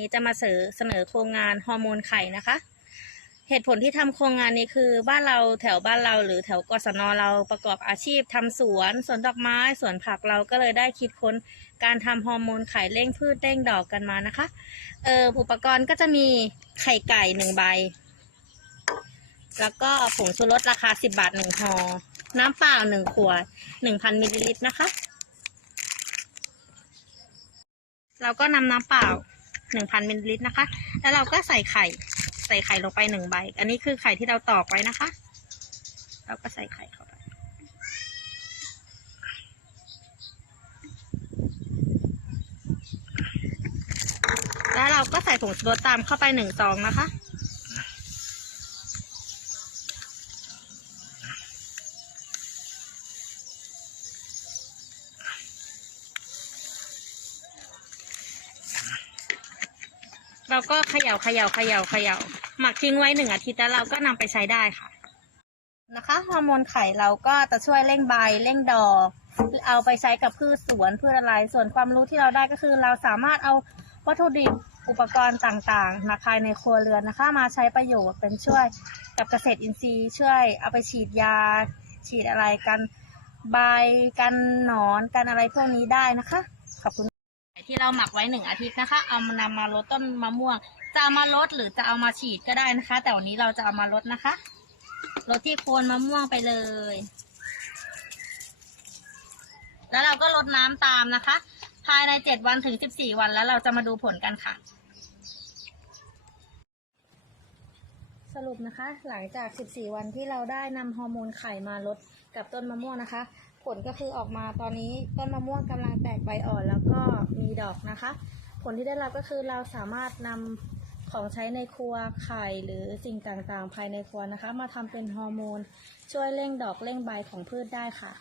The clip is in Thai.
นี้จะมาเสนอเสนอโครงงานฮอร์โมนไข่นะคะ เหตุผลที่ทำโครงงานนี้คือ บ้านเราแถวบ้านเรา หรือแถวกศนเราประกอบอาชีพทำสวนสวนดอกไม้สวนผักเราก็เลยได้คิดค้นการทำฮอร์โมนไข่เร่งพืชเร่งดอกกันมานะคะเอออุปกรณ์ก็จะมีไข่ไก่หนึ่งใบ แล้วก็ผงชูรสราคา10บาทหนึ่งห่อน้ำเปล่าหนึ่งขวดหนึ่งพันมิลลิลิตรนะคะเราก็นำน้ำเปล่า หนึ่งพันมิลลิลิตรนะคะ แล้วเราก็ใส่ไข่ ใส่ไข่ลงไปหนึ่งใบ อันนี้คือไข่ที่เราตอกไว้นะคะ เราก็ใส่ไข่เข้าไป แล้วเราก็ใส่ผงชูรสตามเข้าไปหนึ่งซองนะคะ เราก็เขย่าเขย่าเขย่าเขย่าหมักทิ้งไว้หนึ่งอาทิตย์แล้วเราก็นำไปใช้ได้ค่ะ นะคะฮอร์โมนไข่เราก็จะช่วยเร่งใบเร่งดอกเอาไปใช้กับพืชสวนพืชอะไรส่วนความรู้ที่เราได้ก็คือเราสามารถเอาวัตถุดิบอุปกรณ์ต่างๆมาภายในครัวเรือนนะคะ มาใช้ประโยชน์เป็นช่วยกับเกษตรอินทรีย์ ช่วยเอาไปฉีดยา ฉีดอะไรกันใบกันหนอนกันอะไรพวกนี้ได้นะคะ ขอบคุณ ที่เราหมักไว้หนึ่งอาทิตย์นะคะ เอามานำมาลดต้นมะม่วง จะเอามาลดหรือจะเอามาฉีดก็ได้นะคะ แต่วันนี้เราจะเอามาลดนะคะลดที่โคนมะม่วงไปเลย แล้วเราก็ลดน้ำตามนะคะ ภายในเจ็ดวันถึงสิบสี่วันแล้วเราจะมาดูผลกันค่ะ สรุปนะคะ หลังจาก14วันที่เราได้นำฮอร์โมนไข่มาลดกับต้นมะม่วงนะคะ ผลก็คือออกมาตอนนี้ต้นมะม่วงกำลังแตกใบอ่อนแล้วก็มีดอกนะคะ ผลที่ได้รับก็คือเราสามารถนำของใช้ในครัวไข่หรือสิ่งต่างๆ ภายในครัวนะคะ มาทำเป็นฮอร์โมน ช่วยเร่งดอกเร่งใบของพืชได้ค่ะ